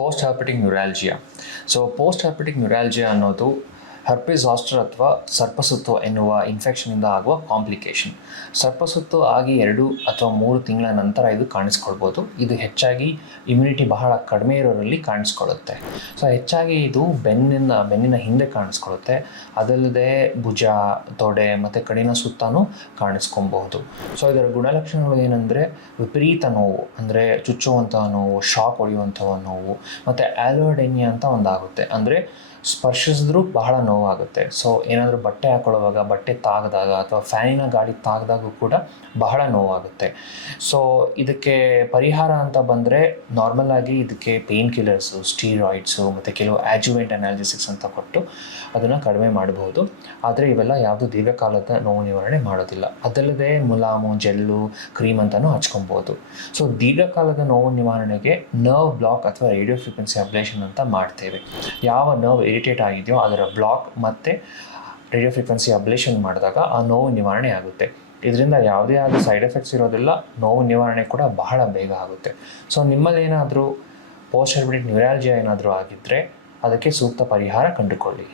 Post ಹರ್ಪೆಟಿಕ್ ನ್ಯೂರಾಲ್ಜಿಯಾ. Post ಹರ್ಪೆಟಿಕ್ ನ್ಯೂರಾಲ್ಜಿಯಾ ಅನ್ನೋದು herpes ಝಾಸ್ಟರ್ ಅಥವಾ ಸರ್ಪಸುತ್ತು ಎನ್ನುವ ಇನ್ಫೆಕ್ಷನಿಂದ ಆಗುವ ಕಾಂಪ್ಲಿಕೇಶನ್. ಸರ್ಪಸುತ್ತು ಆಗಿ 2 ಅಥವಾ 3 ತಿಂಗಳ ನಂತರ ಇದು ಕಾಣಿಸ್ಕೊಳ್ಬೋದು. ಇದು ಹೆಚ್ಚಾಗಿ ಇಮ್ಯುನಿಟಿ ಬಹಳ ಕಡಿಮೆ ಇರೋರಲ್ಲಿ ಕಾಣಿಸ್ಕೊಳ್ಳುತ್ತೆ. ಹೆಚ್ಚಾಗಿ ಇದು ಬೆನ್ನಿನ ಹಿಂದೆ ಕಾಣಿಸ್ಕೊಳ್ಳುತ್ತೆ. ಅದಲ್ಲದೆ ಭುಜ, ತೊಡೆ ಮತ್ತು ಕಡಿನ ಸುತ್ತಲೂ ಕಾಣಿಸ್ಕೊಬಹುದು. ಇದರ ಗುಣಲಕ್ಷಣಗಳು ಏನಂದರೆ ವಿಪರೀತ ನೋವು, ಅಂದರೆ ಚುಚ್ಚುವಂತಹ ನೋವು, ಶಾಕ್ ಹೊಡೆಯುವಂತಹ ನೋವು, ಮತ್ತು ಆಲೋಡೆನಿಯಾ ಅಂತ ಒಂದಾಗುತ್ತೆ. ಅಂದರೆ ಸ್ಪರ್ಶಿಸಿದ್ರೂ ಬಹಳ ನೋವಾಗುತ್ತೆ. ಏನಾದರೂ ಬಟ್ಟೆ ಹಾಕೊಳ್ಳುವಾಗ, ಬಟ್ಟೆ ತಾಗಿದಾಗ ಅಥವಾ ಫ್ಯಾನಿನ ಗಾಳಿ ತಾಗಿದಾಗೂ ಕೂಡ ಬಹಳ ನೋವಾಗುತ್ತೆ. ಇದಕ್ಕೆ ಪರಿಹಾರ ಅಂತ ಬಂದರೆ ನಾರ್ಮಲ್ ಆಗಿ ಇದಕ್ಕೆ ಪೇನ್ ಕಿಲ್ಲರ್ಸು, ಸ್ಟೀರಾಯ್ಡ್ಸು ಮತ್ತು ಕೆಲವು ಆ್ಯಜುವೆಂಟ್ ಅನಾಲ್ಜೆಸಿಕ್ಸ್ ಅಂತ ಕೊಟ್ಟು ಅದನ್ನು ಕಡಿಮೆ ಮಾಡಬಹುದು. ಆದರೆ ಇವೆಲ್ಲ ಯಾವುದೂ ದೀರ್ಘಕಾಲದ ನೋವು ನಿವಾರಣೆ ಮಾಡೋದಿಲ್ಲ. ಅದಲ್ಲದೆ ಮುಲಾಮು, ಜೆಲ್ಲು, ಕ್ರೀಮ್ ಅಂತಲೂ ಹಚ್ಕೊಬೋದು. ದೀರ್ಘಕಾಲದ ನೋವು ನಿವಾರಣೆಗೆ ನರ್ವ್ ಬ್ಲಾಕ್ ಅಥವಾ ರೇಡಿಯೋ ಫ್ರೀಕ್ವೆನ್ಸಿ ಅಬ್ಲೇಷನ್ ಅಂತ ಮಾಡ್ತೇವೆ. ಯಾವ ನರ್ವ್ ಇರಿಟೇಟ್ ಆಗಿದೆಯೋ ಅದರ ಬ್ಲಾಕ್ ಮತ್ತು ರೇಡಿಯೋ ಫ್ರೀಕ್ವೆನ್ಸಿ ಅಬ್ಲೇಷನ್ ಮಾಡಿದಾಗ ಆ ನೋವು ನಿವಾರಣೆ ಆಗುತ್ತೆ. ಇದರಿಂದ ಯಾವುದೇ ಆದ ಸೈಡ್ ಎಫೆಕ್ಟ್ಸ್ ಇರೋದಿಲ್ಲ. ನೋವು ನಿವಾರಣೆ ಕೂಡ ಬಹಳ ಬೇಗ ಆಗುತ್ತೆ. ನಿಮ್ಮಲ್ಲಿ ಏನಾದರೂ ಪೋಸ್ಟ್ ಹರ್ಪೆಟಿಕ್ ನ್ಯೂರಾಲ್ಜಿಯಾ ಏನಾದರೂ ಆಗಿದ್ದರೆ ಅದಕ್ಕೆ ಸೂಕ್ತ ಪರಿಹಾರ ಕಂಡುಕೊಳ್ಳಿ.